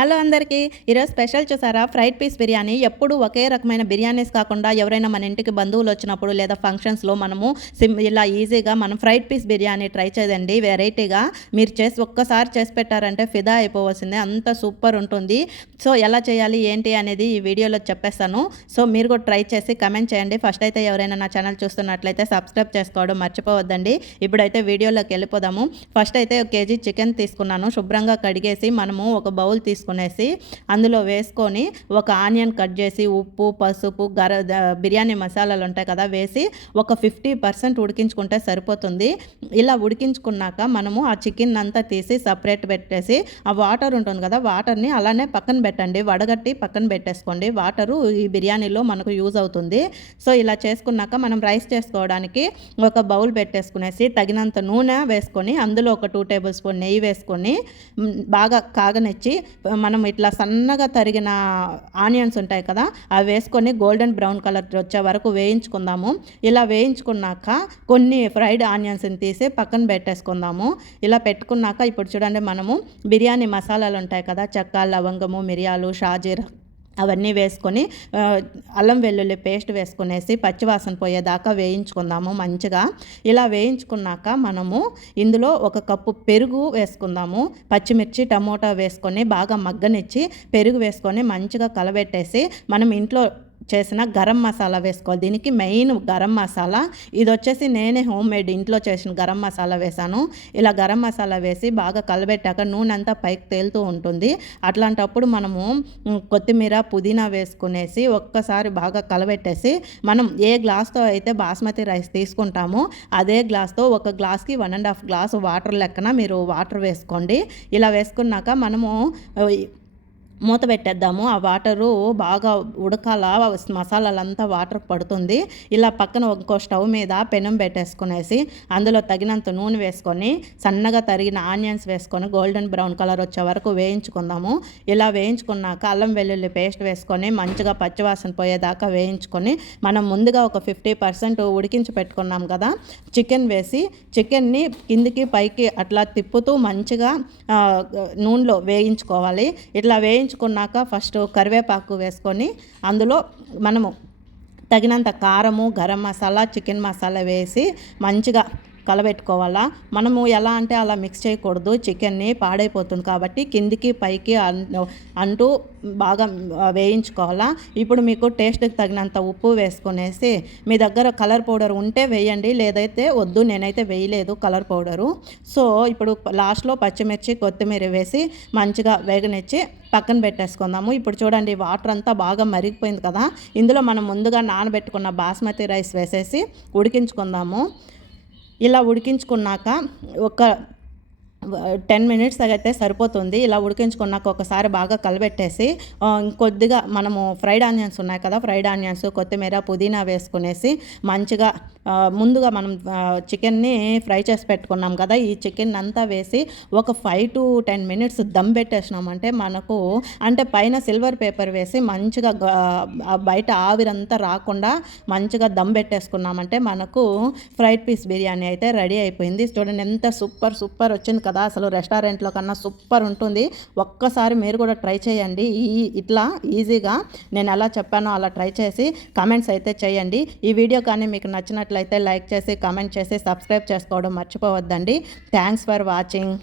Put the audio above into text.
Hello అందరికీ. ఈరోజు special చూసారా, ఫ్రైడ్ పీస్ బిర్యానీ. ఎప్పుడు ఒకే రకమైన బిర్యానీస్ కాకుండా ఎవరైనా మన ఇంటికి బంధువులు వచ్చినప్పుడు లేదా ఫంక్షన్స్లో మనము ఇలా ఈజీగా మనం ఫ్రైడ్ పీస్ బిర్యానీ ట్రై చేయండి. వెరైటీగా మీరు ఒక్కసారి చేసి పెట్టారంటే ఫిదా అయిపోవాల్సిందే, అంత సూపర్ ఉంటుంది. సో ఎలా చేయాలి ఏంటి అనేది ఈ వీడియోలో చెప్పేస్తాను. సో మీరు కూడా ట్రై చేసి కమెంట్ చేయండి. ఫస్ట్ అయితే ఎవరైనా నా ఛానల్ చూస్తున్నట్లయితే సబ్స్క్రైబ్ చేసుకోవడం మర్చిపోవద్దండి. ఇప్పుడైతే వీడియోలోకి వెళ్ళిపోదాము. ఫస్ట్ అయితే 1 కేజీ చికెన్ తీసుకున్నాను. శుభ్రంగా కడిగేసి మనము ఒక బౌల్ తీసుకునేసి అందులో వేసుకొని ఒక ఆనియన్ కట్ చేసి ఉప్పు పసుపు బిర్యానీ మసాలాలు ఉంటాయి కదా వేసి ఒక 50% ఉడికించుకుంటే సరిపోతుంది. ఇలా ఉడికించుకున్నాక మనము ఆ చికెన్ అంతా తీసి సపరేట్ పెట్టేసి ఆ వాటర్ ఉంటుంది కదా, వాటర్ని అలానే పక్కన పెట్టండి, వడగట్టి పక్కన పెట్టేసుకోండి. వాటరు ఈ బిర్యానీలో మనకు యూజ్ అవుతుంది. సో ఇలా చేసుకున్నాక మనం రైస్ చేసుకోవడానికి ఒక బౌల్ పెట్టేసుకునేసి తగినంత నూనె వేసుకొని అందులో ఒక 2 టేబుల్ స్పూన్ నెయ్యి వేసుకొని బాగా కాగనిచ్చి మనం ఇట్లా సన్నగా తరిగిన ఆనియన్స్ ఉంటాయి కదా, అవి వేసుకొని గోల్డెన్ బ్రౌన్ కలర్ వచ్చే వరకు వేయించుకుందాము. ఇలా వేయించుకున్నాక కొన్ని ఫ్రైడ్ ఆనియన్స్ని తీసి పక్కన పెట్టేసుకుందాము. ఇలా పెట్టుకున్నాక ఇప్పుడు చూడండి, మనము బిర్యానీ మసాలాలు ఉంటాయి కదా, చెక్క లవంగము మిరియాలు షాజీరా అవన్నీ వేసుకొని అల్లం వెల్లుల్లి పేస్ట్ వేసుకునేసి పచ్చివాసన పోయేదాకా వేయించుకుందాము మంచిగా. ఇలా వేయించుకున్నాక మనము ఇందులో 1 కప్పు పెరుగు వేసుకుందాము. పచ్చిమిర్చి టమోటా వేసుకొని బాగా మగ్గనిచ్చి పెరుగు వేసుకొని మంచిగా కలబెట్టేసి మనం ఇంట్లో చేసిన గరం మసాలా వేసుకోవాలి. దీనికి మెయిన్ గరం మసాలా. ఇది వచ్చేసి నేనే హోమ్ మేడ్ ఇంట్లో చేసిన గరం మసాలా వేసాను. ఇలా గరం మసాలా వేసి బాగా కలబెట్టాక నూనె అంతా పైకి తేలుతూ ఉంటుంది. అట్లాంటప్పుడు మనము కొత్తిమీర పుదీనా వేసుకునేసి ఒక్కసారి బాగా కలబెట్టేసి మనం ఏ గ్లాస్తో అయితే బాస్మతి రైస్ తీసుకుంటామో అదే గ్లాస్తో 1 గ్లాస్కి 1.5 గ్లాసు వాటర్ లెక్కన మీరు వాటర్ వేసుకోండి. ఇలా వేసుకున్నాక మనము మూత పెట్టేద్దాము. ఆ వాటరు బాగా ఉడకాల, మసాలాలంతా వాటర్ పడుతుంది. ఇలా పక్కన ఇంకో స్టవ్ మీద పెనం పెట్టేసుకునేసి అందులో తగినంత నూనె వేసుకొని సన్నగా తరిగిన ఆనియన్స్ వేసుకొని గోల్డెన్ బ్రౌన్ కలర్ వచ్చే వరకు వేయించుకుందాము. ఇలా వేయించుకున్నాక అల్లం వెల్లుల్లి పేస్ట్ వేసుకొని మంచిగా పచ్చివాసన పోయేదాకా వేయించుకొని మనం ముందుగా ఒక 50% ఉడికించి పెట్టుకున్నాం కదా, చికెన్ వేసి చికెన్ని కిందికి పైకి అట్లా తిప్పుతూ మంచిగా నూనెలో వేయించుకోవాలి. ఇట్లా వేయించుకున్నాక ఫస్ట్ కరివేపాకు వేసుకొని అందులో మనము తగినంత కారము గరం మసాలా చికెన్ మసాలా వేసి మంచిగా కలబెట్టుకోవాలా. మనము ఎలా అంటే అలా మిక్స్ చేయకూడదు, చికెన్ని పాడైపోతుంది కాబట్టి కిందికి పైకి అంటూ బాగా వేయించుకోవాలా. ఇప్పుడు మీకు టేస్ట్కి తగినంత ఉప్పు వేసుకునేసి మీ దగ్గర కలర్ పౌడర్ ఉంటే వేయండి, లేదైతే వద్దు. నేనైతే వేయలేదు కలర్ పౌడరు. సో ఇప్పుడు లాస్ట్లో పచ్చిమిర్చి కొత్తిమీర వేసి మంచిగా వేగనిచ్చి పక్కన పెట్టేసుకుందాము. ఇప్పుడు చూడండి, వాటర్ అంతా బాగా మరిగిపోయింది కదా, ఇందులో మనం ముందుగా నానబెట్టుకున్న బాస్మతి రైస్ వేసేసి ఉడికించుకుందాము. ఇలా ఉడికించుకున్నాక ఒక 10 మినిట్స్ అయితే సరిపోతుంది. ఇలా ఉడికించుకున్నాక ఒకసారి బాగా కలబెట్టేసి కొద్దిగా మనము ఫ్రైడ్ ఆనియన్స్ ఉన్నాయి కదా, ఫ్రైడ్ ఆనియన్స్ కొత్తిమీర పుదీనా వేసుకునేసి మంచిగా ముందుగా మనం చికెన్ని ఫ్రై చేసి పెట్టుకున్నాం కదా, ఈ చికెన్ అంతా వేసి ఒక 5 to 10 మినిట్స్ దమ్ పెట్టేసినామంటే మనకు అంటే పైన సిల్వర్ పేపర్ వేసి మంచిగా బయట ఆవిరంతా రాకుండా మంచిగా దమ్ పెట్టేసుకున్నామంటే మనకు ఫ్రైడ్ పీస్ బిర్యానీ అయితే రెడీ అయిపోయింది. చూడండి ఎంత సూపర్ వచ్చింది కదా, అసలు రెస్టారెంట్లో కన్నా సూపర్ ఉంటుంది. ఒక్కసారి మీరు కూడా ట్రై చేయండి. ఇట్లా ఈజీగా నేను ఎలా చెప్పానో అలా ట్రై చేసి కామెంట్స్ అయితే చేయండి. ఈ వీడియో కానీ మీకు నచ్చినట్లయితే లైక్ చేసి కామెంట్ చేసి సబ్స్క్రైబ్ చేసుకోవడం మర్చిపోవద్దండి. Thanks for watching.